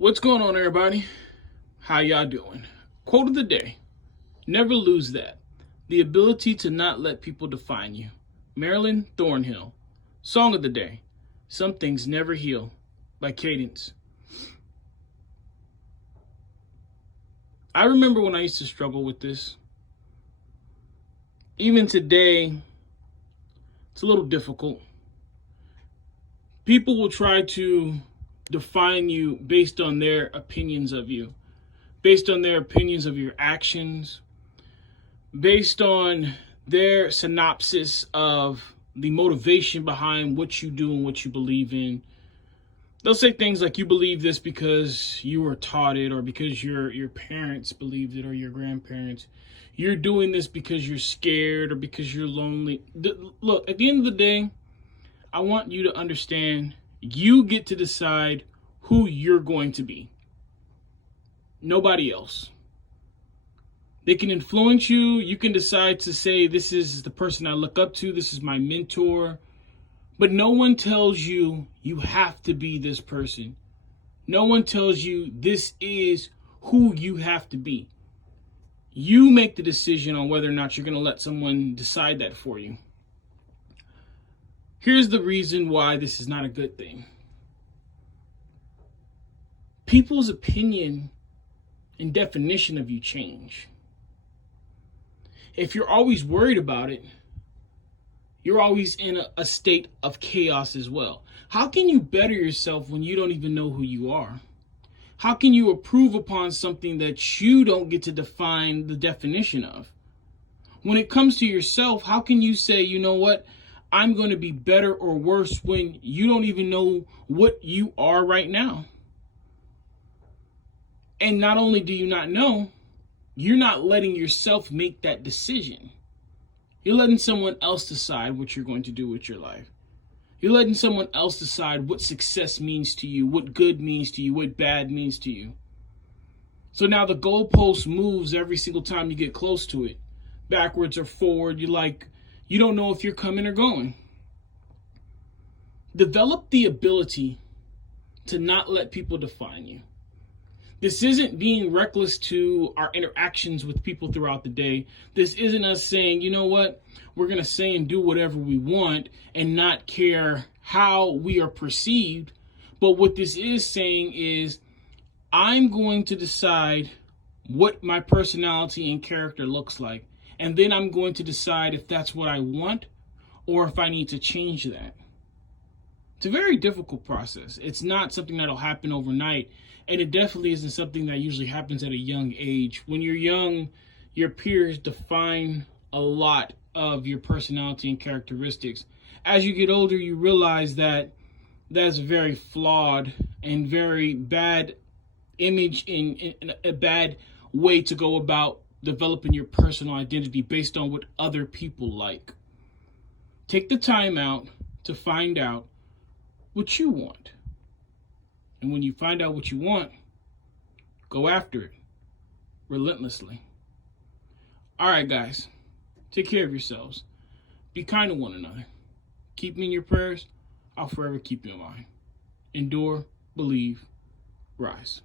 What's going on, everybody? How y'all doing? Quote of the day: never lose that. The ability to not let people define you. Marilyn Thornhill. Song of the day: Some Things Never Heal by Cadence. I remember when I used to struggle with this. Even today, it's a little difficult. People will try to define you based on their opinions of you, based on their opinions of your actions, based on their synopsis of the motivation behind what you do and what you believe in. They'll say things like, you believe this because you were taught it, or because your parents believed it, or your grandparents. You're doing this because you're scared or because you're lonely. Look, at the end of the day, I want you to understand you get to decide who you're going to be. Nobody else. They can influence you. You can decide to say, this is the person I look up to. This is my mentor. But no one tells you you have to be this person. No one tells you this is who you have to be. You make the decision on whether or not you're going to let someone decide that for you. Here's the reason why this is not a good thing. People's opinion and definition of you change. If you're always worried about it, you're always in a state of chaos as well. How can you better yourself when you don't even know who you are? How can you improve upon something that you don't get to define the definition of? When it comes to yourself, how can you say, you know what, I'm going to be better or worse when you don't even know what you are right now? And not only do you not know, you're not letting yourself make that decision. You're letting someone else decide what you're going to do with your life. You're letting someone else decide what success means to you, what good means to you, what bad means to you. So now the goalpost moves every single time you get close to it, backwards or forward. You don't know if you're coming or going. Develop the ability to not let people define you. This isn't being reckless to our interactions with people throughout the day. This isn't us saying, you know what, we're going to say and do whatever we want and not care how we are perceived. But what this is saying is, I'm going to decide what my personality and character looks like. And then I'm going to decide if that's what I want or if I need to change that. It's a very difficult process. It's not something that'll happen overnight. And it definitely isn't something that usually happens at a young age. When you're young, your peers define a lot of your personality and characteristics. As you get older, you realize that that's very flawed and very bad image in a bad way to go about developing your personal identity based on what other people like. Take the time out to find out what you want. And when you find out what you want, go after it relentlessly. All right, guys, take care of yourselves. Be kind to one another. Keep me in your prayers. I'll forever keep you in mind. Endure, believe, rise.